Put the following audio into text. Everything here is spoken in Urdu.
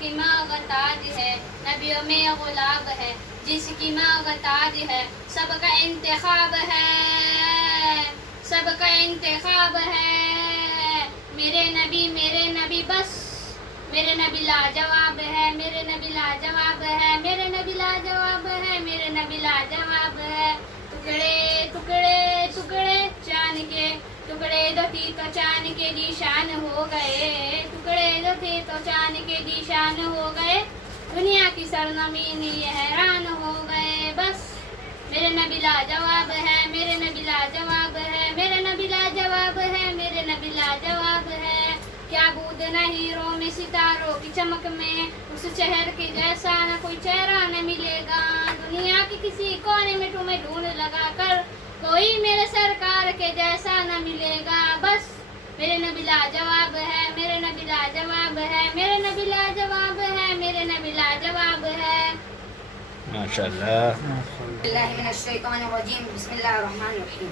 کی ماں کا تاج ہے، نبیوں میں غلاب ہے جس کی ماں کا تاج ہے، سب کا انتخاب ہے، سب کا انتخاب ہے، میرے نبی بس، میرے نبی لاجواب ہے، میرے نبی لاجواب ہے، میرے نبی لاجواب ہے، میرے نبی لاجواب ہے، ٹکڑے ٹکڑے ٹکڑے چاند کے، ٹکڑے جو تھی تو چاند کے نشان ہو گئے، ٹکڑے جو تھے تو چاند کے نشان ہو گئے، دنیا کی سرزمین یہ حیران ہو گئے، بس میرے نبی لاجواب ہے، میرے نبی لاجواب ہے، میرے نبی لاجواب ہے، میرے نبی لاجواب ہے، کیا بود نہ ہیروں میں ستاروں کی چمک میں، اس شہر کے جیسا نہ کوئی چہرہ نہ ملے گا، دنیا کے کسی کونے میں تمہیں ڈھونڈ لگا کر کوئی میرے سرکار کے جیسا نہ ملے گا، بس میرے نبی لاجواب ہے، میرے نبی لاجواب ہے، میرے نبی لاجواب ہے، میرے نبی لاجواب ہے۔ ماشاء اللہ۔ اللہ من الشیطان الرجیم، بسم اللہ الرحمن الرحیم۔